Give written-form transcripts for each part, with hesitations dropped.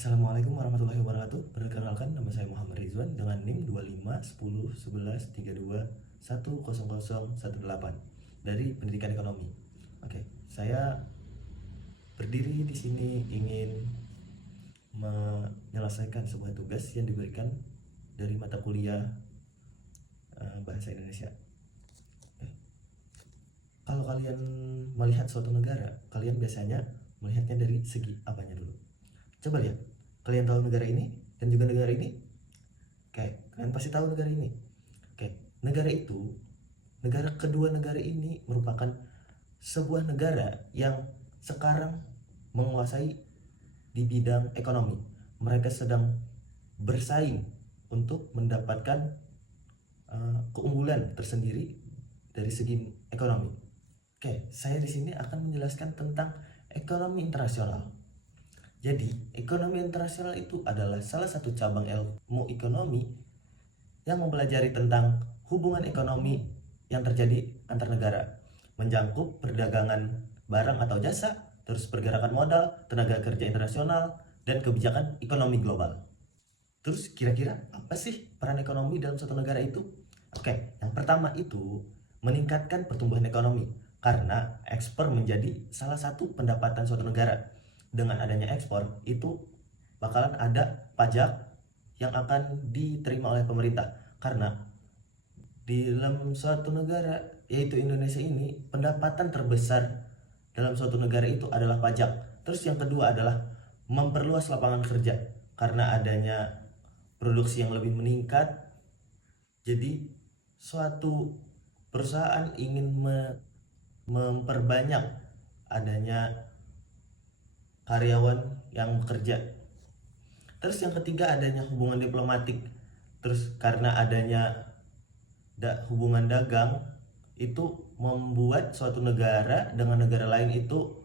Assalamualaikum warahmatullahi wabarakatuh. Perkenalkan, nama saya Muhammad Rizwan dengan NIM 25 10 11 32 100 18 dari Pendidikan Ekonomi. Oke, saya berdiri di sini ingin menyelesaikan sebuah tugas yang diberikan dari mata kuliah Bahasa Indonesia. Kalau kalian melihat suatu negara, kalian biasanya melihatnya dari segi apanya dulu? Coba lihat, kalian tahu negara ini dan juga negara ini? Oke, kalian pasti tahu negara ini. Oke, kedua negara ini merupakan sebuah negara yang sekarang menguasai di bidang ekonomi. Mereka sedang bersaing untuk mendapatkan keunggulan tersendiri dari segi ekonomi. Oke, saya di sini akan menjelaskan tentang ekonomi internasional. Jadi, ekonomi internasional itu adalah salah satu cabang ilmu ekonomi yang mempelajari tentang hubungan ekonomi yang terjadi antar negara, mencakup perdagangan barang atau jasa, terus pergerakan modal, tenaga kerja internasional, dan kebijakan ekonomi global. Terus kira-kira apa sih peran ekonomi dalam suatu negara itu? Oke, yang pertama itu meningkatkan pertumbuhan ekonomi, karena ekspor menjadi salah satu pendapatan suatu negara. Dengan adanya ekspor itu bakalan ada pajak yang akan diterima oleh pemerintah, karena di dalam suatu negara yaitu Indonesia ini, pendapatan terbesar dalam suatu negara itu adalah pajak. Terus yang kedua adalah memperluas lapangan kerja, karena adanya produksi yang lebih meningkat. Jadi suatu perusahaan ingin memperbanyak adanya karyawan yang bekerja. Terus yang ketiga adanya hubungan diplomatik. Terus karena adanya hubungan dagang itu membuat suatu negara dengan negara lain itu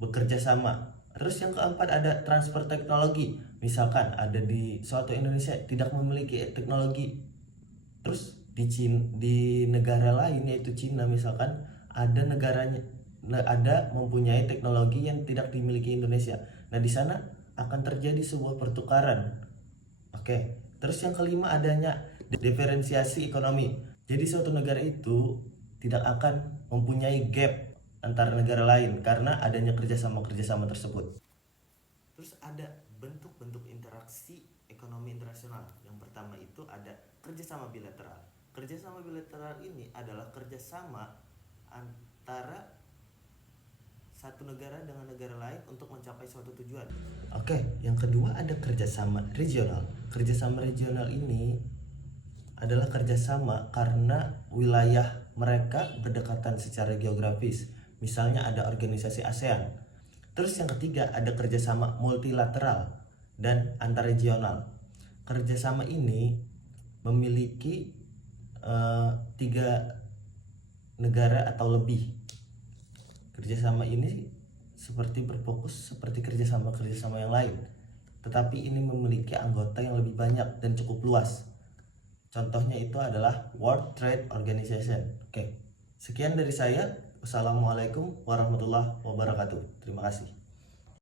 bekerja sama. Terus yang keempat ada transfer teknologi. Misalkan ada di suatu Indonesia tidak memiliki teknologi, terus di negara lain yaitu Cina misalkan ada mempunyai teknologi yang tidak dimiliki Indonesia. Nah, di sana akan terjadi sebuah pertukaran. Oke, terus yang kelima adanya diferensiasi ekonomi. Jadi suatu negara itu tidak akan mempunyai gap antara negara lain karena adanya kerjasama tersebut. Terus ada bentuk-bentuk interaksi ekonomi internasional. Yang pertama itu ada kerjasama bilateral. Kerjasama bilateral ini adalah kerjasama antara satu negara dengan negara lain untuk mencapai suatu tujuan. Oke, yang kedua ada kerjasama regional. Kerjasama regional ini adalah kerjasama karena wilayah mereka berdekatan secara geografis. Misalnya ada organisasi ASEAN. Terus yang ketiga ada kerjasama multilateral dan antarregional. Kerjasama ini memiliki 3 negara atau lebih. Kerjasama ini seperti berfokus seperti kerjasama yang lain, tetapi ini memiliki anggota yang lebih banyak dan cukup luas. Contohnya itu adalah World Trade Organization. Oke, sekian dari saya. Wassalamualaikum warahmatullahi wabarakatuh. Terima kasih.